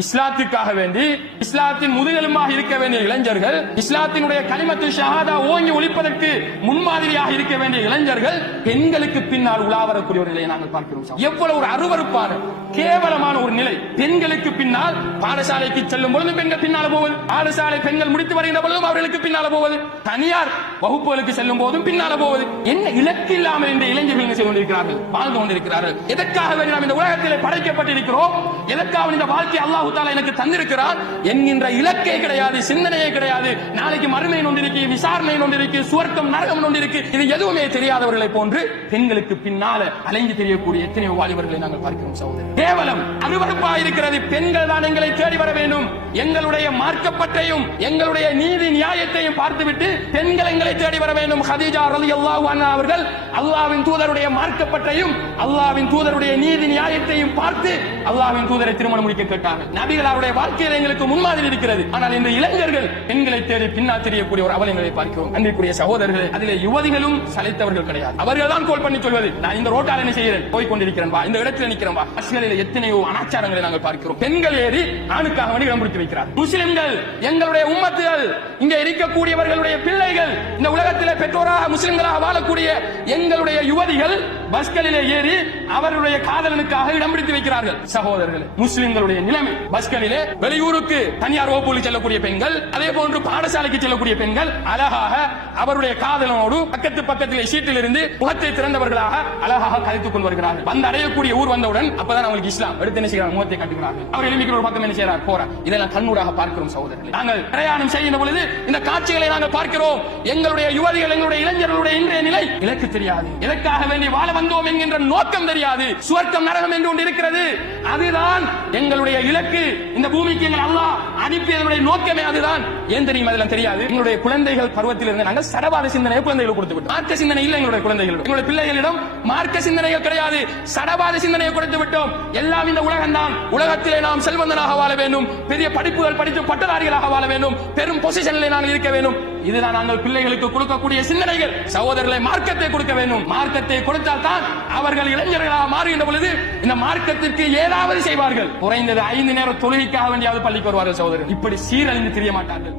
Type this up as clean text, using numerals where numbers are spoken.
இஸ்லாத்துக்காக வேண்டி இஸ்லாத்தின் முதுகெலும்பாக இருக்க வேண்டிய இளைஞர்கள், இஸ்லாத்தினுடைய கலிமத்து ஷஹாதா ஓங்கி ஒழிப்பதற்கு முன்மாதிரியாக இருக்க வேண்டிய இளைஞர்கள் பெண்களுக்கு பின்னால் உலாவரக்கூடிய ஒரு நிலையை நாங்கள் பார்க்கிறோம். எவ்வளவு ஒரு அருவருப்பான கேவலமான ஒரு நிலை. பெண்களுக்கு பின்னால் பாடசாலைக்கு செல்லும் பொழுது பெண்கள் பின்னால போவது, பாடசாலை பெண்கள் முடித்து வருகின்ற பொழுதும் அவர்களுக்கு பின்னால போவது, தனியார் வகுப்புகளுக்கு செல்லும் போதும் பின்னால போவது. என்ன இலக்கு இல்லாமல் இந்த இளைஞர்கள் செய்து கொண்டிருக்கிறார்கள், வாழ்ந்து கொண்டிருக்கிறார்கள். எதற்காக வேண்டி நாம் இந்த உலகத்திலே படைக்கப்பட்டிருக்கிறோம், எதற்காக இந்த வாழ்க்கை அல்லாஹ் தஆலா எனக்கு தந்திருக்கிறார் என்கின்ற இலக்கே கிடையாது, சிந்தனையே கிடையாது. நாளைக்கு மறுமை ஒன்றிருக்கு, விசாரணை ஒன்றிருக்கு, சுவர்க்கம் நரகம் ஒன்றிருக்கு, இது எதுவுமே தெரியாதவர்களை போன்று பெண்களுக்கு பின்னால அலைந்து தெரியக்கூடிய எத்தனையோ வாலிபர்களை நாங்கள் பார்க்கிறோம். சகோதரர், கேவலம் அருவருப்பாக இருக்கிறது. பெண்கள் தான் எங்களை தேடி வர வேண்டும், எங்களுடைய மார்க்கப்பட்டையும் எங்களுடைய நீதி நியாயத்தையும் பார்த்துவிட்டு பெண்கள் எங்களை தேடி வர வேண்டும். ஹதீஜா ரலியல்லாஹு அன்ஹா அவர்கள் அல்லாஹ்வின் தூதருடைய மார்க்கப்பட்டையும் அல்லாஹ்வின் தூதருடைய நீதி நியாயத்தையும் பார்த்து அல்லாஹ்வின் தூதரை திருமணம் முடிக்க கேட்டார்கள். நபிகளாருடைய வாழ்க்கையில் எங்களுக்கு முன்மாதிரி இருக்கிறது. ஆனால் இந்த இளைஞர்கள் பெண்களை தேடி பின்னால் தெரியக்கூடிய ஒரு அவலங்களை பார்க்கிறோம். அன்பிற்குரிய சகோதரர்களே, அதிலே யுவதிகளும் சளைத்தவர்கள் கிடையாது. அவர்கள் தான் கோல் பண்ணி சொல்வது, நான் இந்த ரோட்டால் என்ன செய்கிறேன், போய் கொண்டிருக்கிறேன் வா, இந்த இடத்துல நிற்கிறேன் வா. அரசியலில் எத்தனையோ அனாச்சாரங்களை நாங்கள் பார்க்கிறோம். பெண்கள் ஏறி ஆணுக்காக வேண்டி இடம் பிடித்து வைக்கிறார். முஸ்லிம்கள், எங்களுடைய உம்மத்துகள், இங்கே இருக்கக்கூடியவர்களுடைய பிள்ளைகள், இந்த உலகத்திலே பெற்றோராக முஸ்லிம்களாக வாழக்கூடிய எங்களுடைய யுவதிகள் பஸ்களிலே ஏறி அவர்களுடைய காதலனுக்காக இடம் பிடித்து வைக்கிறார்கள். சகோதரர்களே, முஸ்லிம்களுடைய நிலைமை, பஸ்களிலே வெளியூருக்கு தனியார் வகுப்புகளுக்கு செல்லக்கூடிய பெண்கள், அதே போன்று பாடசாலைக்கு செல்லக்கூடிய பெண்கள் அழகாக அவருடைய காதலனோடு பக்கத்திலே சீட்டில் இருந்து முகத்தை திறந்தவர்களாக அழகாக கதைத்துக் கொண்டு வருகிறார்கள். வந்து அடையக்கூடிய ஊர் வந்தவுடன் அப்பதான் அவங்களுக்கு இஸ்லாம் எடுத்து என்ன செய்கிறார்கள், முகத்தை காட்டுகிறார்கள். அவர் எழுமிக்கிற ஒரு பக்கம் என்ன செய்யறார், போறார். இதெல்லாம் கண்ணூடாக பார்க்கிறோம். சகோதரர்களே, நாங்கள் பிரயாணம் செய்கின்ற பொழுது இந்த காட்சிகளை நாங்கள் பார்க்கிறோம். எங்களுடைய யுவதிகள், எங்களுடைய இளைஞர்களுடைய இன்றைய நிலை இலக்கு தெரியாது, எதற்காக வேண்டி வாழ வந்தோம் என்கின்ற நோக்கம் தெரியாது. சுவர்க்கம் நரகம் என்று ஒன்று இருக்கிறது, அதுதான் எங்களுடைய இலக்கு. இந்த பூமிக்கு எங்கள் அல்லாஹ் அனுப்பியதனுடைய நோக்கமே அதுதான். ஏன் தெரியும், அதெல்லாம் தெரியாது. எங்களுடைய குழந்தைகள் பருவத்தில் இருந்து நாங்கள் சடவாத சிந்தனை குழந்தைகளுக்கு கொடுத்து விட்டோம். மார்க்க சிந்தனை இல்லை எங்களுடைய குழந்தைகளிடம், எங்களுடைய பிள்ளைகளிடம் மார்க்க சிந்தனைகள் கிடையாது, சடவாத சிந்தனையை கொடுத்து விட்டோம். எல்லாம் இந்த உலகம் தான். உலகத்திலே நாம் செல்வந்தனாக வாழ வேண்டும், பெரிய படிப்புகள் படித்து பட்டதாரிகளாக வாழ வேண்டும், பெரும் பொசிஷனில் நாங்கள் இருக்க வேண்டும். இதுதான் நாங்கள் பிள்ளைகளுக்கு கொடுக்கக்கூடிய சிந்தனைகள். சகோதரர்களை, மார்க்கத்தை கொடுக்க வேண்டும். மார்க்கத்தை கொடுத்தால் தான் அவர்கள் இளைஞர்களாக மாறுகின்ற பொழுது இந்த மார்க்கத்திற்கு ஏதாவது செய்வார்கள். குறைந்தது 5 நேரம் தொழுகைக்காக வேண்டியாவது பள்ளிக்கு வருவார்கள். சகோதரர், இப்படி சீரழிந்து தெரிய மாட்டார்கள்.